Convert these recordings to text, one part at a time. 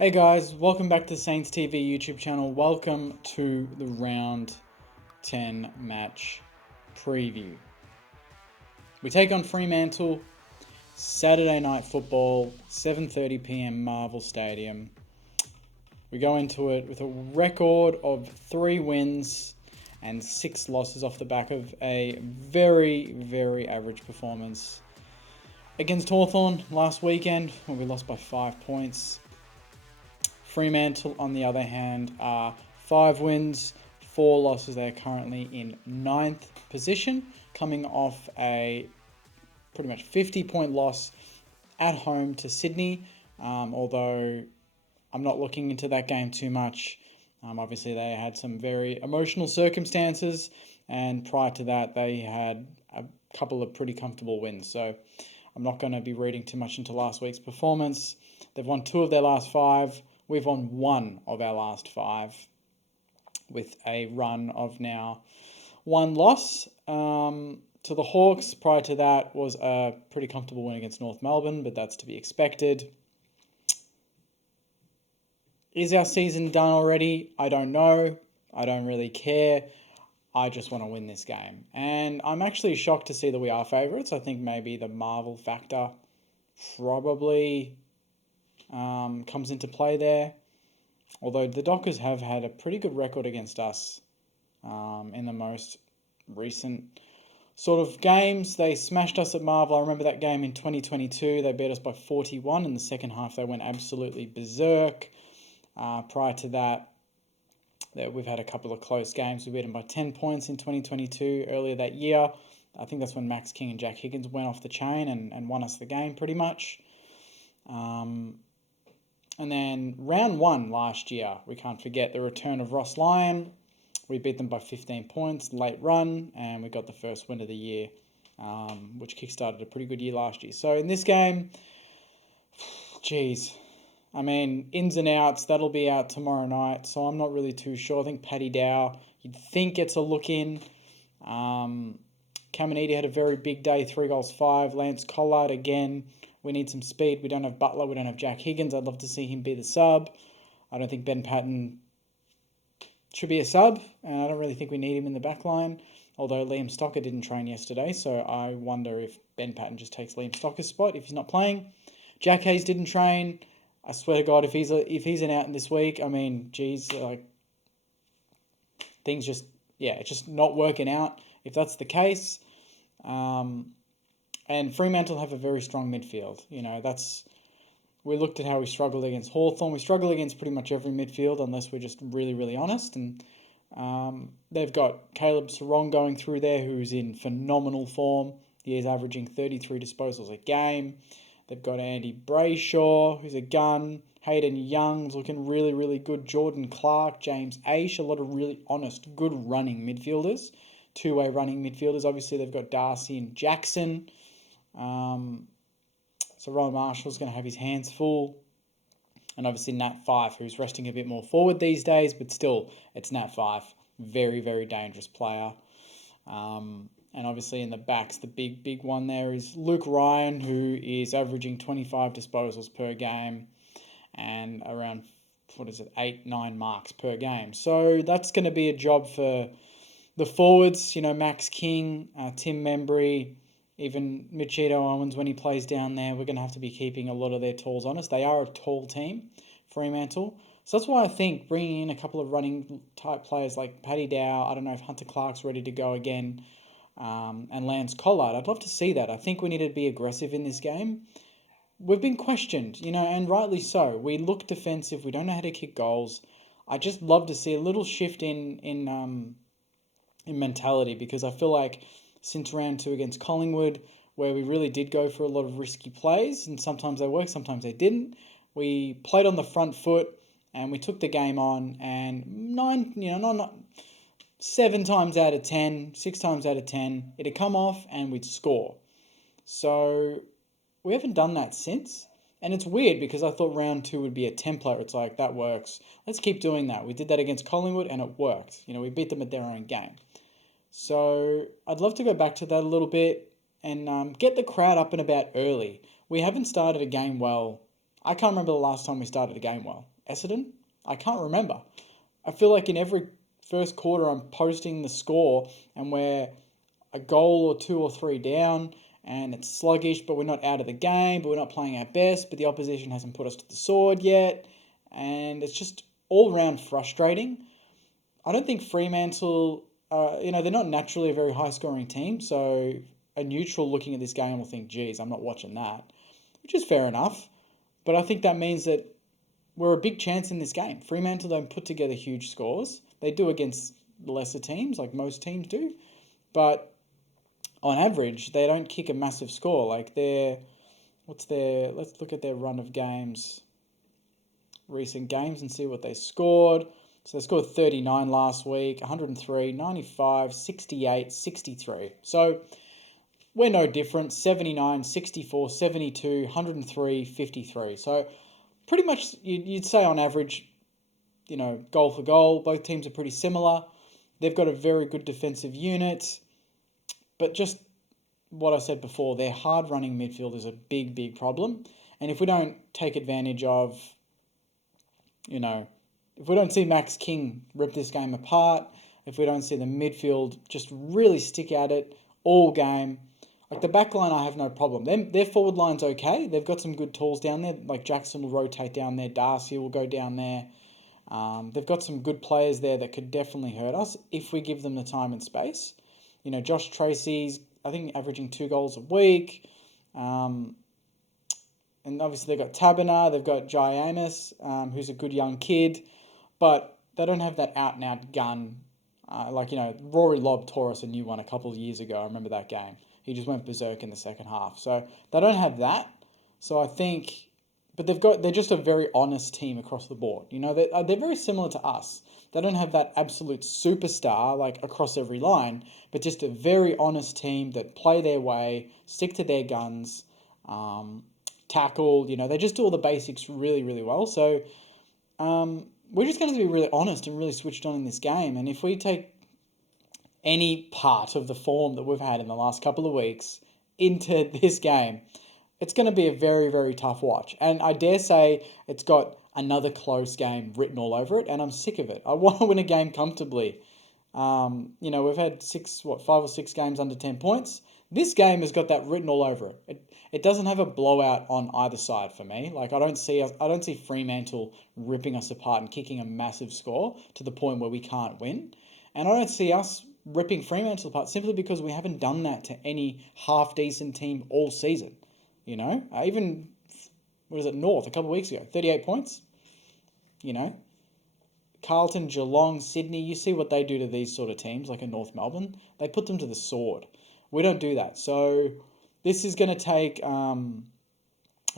Hey guys, welcome back to the Saints TV YouTube channel. Welcome to the round 10 match preview. We take on Fremantle, Saturday night football, 7:30 p.m. Marvel Stadium. We go into it with a record of 3 wins and 6 losses off the back of a very, very average performance against Hawthorn last weekend when we lost by 5 points. Fremantle, on the other hand, are 5 wins, 4 losses. They are currently in 9th position, coming off a pretty much 50-point loss at home to Sydney. Although I'm not looking into that game too much. Obviously, they had some very emotional circumstances, and prior to that, they had a couple of pretty comfortable wins. So I'm not going to be reading too much into last week's performance. They've won 2 of their last 5. We've won 1 of our last 5 with a run of now 1 loss. To the Hawks, prior to that, was a pretty comfortable win against North Melbourne, but that's to be expected. Is our season done already? I don't know. I don't really care. I just want to win this game. And I'm actually shocked to see that we are favourites. I think maybe the Marvel factor probably comes into play there. Although the Dockers have had a pretty good record against us in the most recent sort of games. They smashed us at Marvel. I remember that game in 2022. They beat us by 41. In the second half, they went absolutely berserk. Prior to that, we've had a couple of close games. We beat them by 10 points in 2022 earlier that year. I think that's when Max King and Jack Higgins went off the chain and won us the game pretty much. And then round 1 last year, we can't forget the return of Ross Lyon. We beat them by 15 points, late run, and we got the first win of the year, which kickstarted a pretty good year last year. So in this game, geez, I mean, ins and outs, that'll be out tomorrow night, so I'm not really too sure. I think Paddy Dow, you'd think gets a look in. Caminiti had a very big day, 3 goals, 5. Lance Collard, again, we need some speed. We don't have Butler, we don't have Jack Higgins. I'd love to see him be the sub. I don't think Ben Patton should be a sub, and I don't really think we need him in the back line. Although Liam Stocker didn't train yesterday, so I wonder if Ben Patton just takes Liam Stocker's spot if he's not playing. Jack Hayes didn't train. I swear to God, if he's an out this week, I mean, geez, like things just it's just not working out. If that's the case, and Fremantle have a very strong midfield. We looked at how we struggled against Hawthorn. We struggle against pretty much every midfield unless we're just really, really honest. And they've got Caleb Sarong going through there, who's in phenomenal form. He is averaging 33 disposals a game. They've got Andy Brayshaw, who's a gun. Hayden Young's looking really, really good. Jordan Clark, James Aish, a lot of really honest, good running midfielders. Two-way running midfielders. Obviously, they've got Darcy and Jackson. So Rowan Marshall's going to have his hands full. And obviously Nat Fyfe, who's resting a bit more forward these days, but still, it's Nat Fyfe. Very, very dangerous player. And obviously in the backs, the big one there is Luke Ryan, who is averaging 25 disposals per game and around, 8-9 marks per game. So that's going to be a job for the forwards, Max King, Tim Membry, even Machito Owens when he plays down there. We're going to have to be keeping a lot of their talls honest. They are a tall team, Fremantle. So that's why I think bringing in a couple of running type players like Paddy Dow, I don't know if Hunter Clark's ready to go again, and Lance Collard, I'd love to see that. I think we need to be aggressive in this game. We've been questioned, and rightly so. We look defensive. We don't know how to kick goals. I just love to see a little shift in mentality, because I feel like since round 2 against Collingwood, where we really did go for a lot of risky plays, and sometimes they worked, sometimes they didn't. We played on the front foot, and we took the game on, and 7 times out of 10, 6 times out of 10, it'd come off and we'd score. So we haven't done that since. And it's weird because I thought round 2 would be a template. It's like, that works. Let's keep doing that. We did that against Collingwood and it worked. We beat them at their own game. So I'd love to go back to that a little bit and get the crowd up and about early. We haven't started a game well, I can't remember the last time we started a game well. Essendon? I can't remember. I feel like in every first quarter I'm posting the score and we're a goal or 2 or 3 down and it's sluggish, but we're not out of the game, but we're not playing our best, but the opposition hasn't put us to the sword yet. And it's just all round frustrating. I don't think Fremantle, they're not naturally a very high scoring team. So a neutral looking at this game will think, geez, I'm not watching that, which is fair enough. But I think that means that we're a big chance in this game. Fremantle don't put together huge scores. They do against lesser teams, like most teams do. But on average, they don't kick a massive score. Like let's look at their run of games, recent games, and see what they scored. So they scored 39 last week, 103, 95, 68, 63. So we're no different. 79, 64, 72, 103, 53. So pretty much you'd say on average, goal for goal, both teams are pretty similar. They've got a very good defensive unit, but just what I said before, their hard running midfield is a big, big problem. And if we don't take advantage of, if we don't see Max King rip this game apart, if we don't see the midfield just really stick at it all game, like the back line, I have no problem. Their forward line's okay. They've got some good tools down there. Like Jackson will rotate down there. Darcy will go down there. They've got some good players there that could definitely hurt us if we give them the time and space. Josh Tracy's, I think, averaging 2 goals a week. And obviously they've got Tabiner, they've got Jai Amos, who's a good young kid. But they don't have that out-and-out gun. Rory Lobb tore us a new one a couple of years ago. I remember that game. He just went berserk in the second half. So they don't have that. So I think, but they're just a very honest team across the board. They're very similar to us. They don't have that absolute superstar like across every line, but just a very honest team that play their way, stick to their guns, tackle. They just do all the basics really, really well. So we're just going to be really honest and really switched on in this game. And if we take any part of the form that we've had in the last couple of weeks into this game, it's going to be a very, very tough watch. And I dare say it's got another close game written all over it, and I'm sick of it. I want to win a game comfortably. We've had 5 or 6 games under 10 points. This game has got that written all over it. It doesn't have a blowout on either side for me. Like I don't see Fremantle ripping us apart and kicking a massive score to the point where we can't win. And I don't see us ripping Fremantle apart simply because we haven't done that to any half-decent team all season. Even, North a couple of weeks ago, 38 points. Carlton, Geelong, Sydney, you see what they do to these sort of teams, like a North Melbourne. They put them to the sword. We don't do that. So this is going to take, I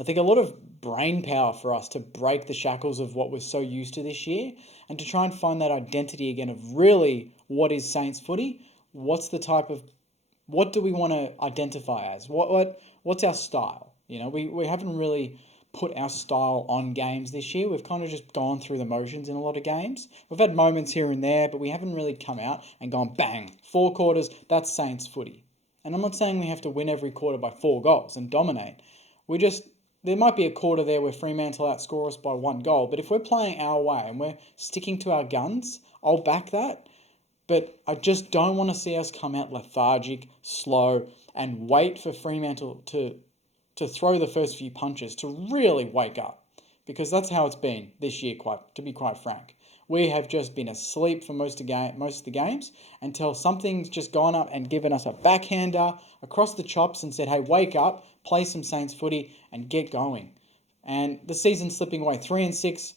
think, a lot of brain power for us to break the shackles of what we're so used to this year and to try and find that identity again of really what is Saints footy, what do we want to identify as, what's our style. We haven't really put our style on games this year. We've kind of just gone through the motions in a lot of games. We've had moments here and there, but we haven't really come out and gone bang, 4 quarters, that's Saints footy. And I'm not saying we have to win every quarter by 4 goals and dominate. There might be a quarter there where Fremantle outscore us by 1 goal, but if we're playing our way and we're sticking to our guns, I'll back that. But I just don't want to see us come out lethargic, slow, and wait for Fremantle to throw the first few punches, to really wake up. Because that's how it's been this year, to be quite frank. We have just been asleep for most of the games until something's just gone up and given us a backhander across the chops and said, hey, wake up, play some Saints footy and get going. And the season's slipping away. 3-6.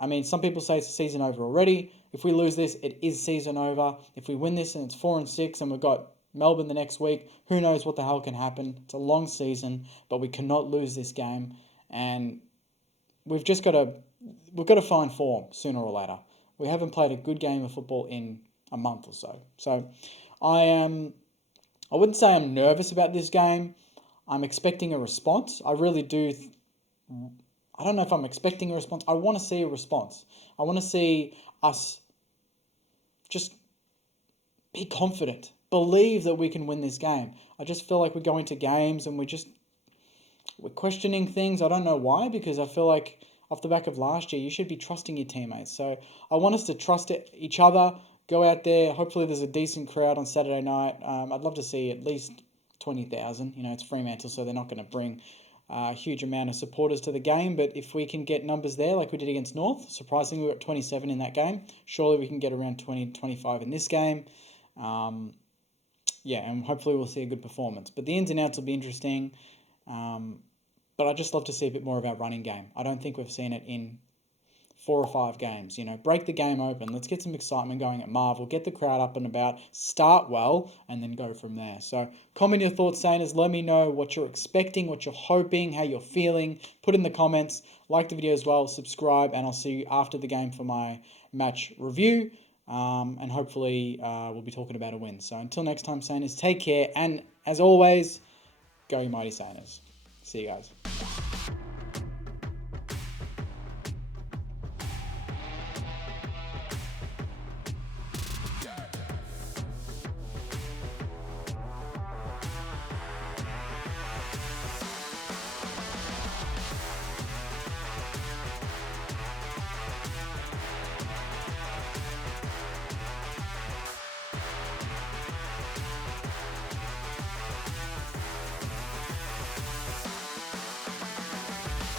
I mean, some people say it's a season over already. If we lose this, it is season over. If we win this and it's 4-6 and we've got Melbourne the next week, who knows what the hell can happen. It's a long season, but we cannot lose this game. And we've got to find form sooner or later. We haven't played a good game of football in a month or so. So I wouldn't say I'm nervous about this game. I'm expecting a response. I really do. I don't know if I'm expecting a response. I want to see a response. I want to see us just be confident, believe that we can win this game. I just feel like we're going to games and we're questioning things. I don't know why, because I feel like off the back of last year, you should be trusting your teammates. So I want us to trust each other, go out there. Hopefully there's a decent crowd on Saturday night. I'd love to see at least 20,000. It's Fremantle, so they're not going to bring a huge amount of supporters to the game. But if we can get numbers there like we did against North, surprisingly we got 27 in that game. Surely we can get around 20, 25 in this game. And hopefully we'll see a good performance. But the ins and outs will be interesting. But I'd just love to see a bit more of our running game. I don't think we've seen it in 4 or 5 games. Break the game open. Let's get some excitement going at Marvel. Get the crowd up and about. Start well, and then go from there. So comment your thoughts, Sainers. Let me know what you're expecting, what you're hoping, how you're feeling. Put in the comments. Like the video as well. Subscribe, and I'll see you after the game for my match review. And hopefully we'll be talking about a win. So until next time, Sainers, take care. And as always, go you mighty Sainers. See you guys.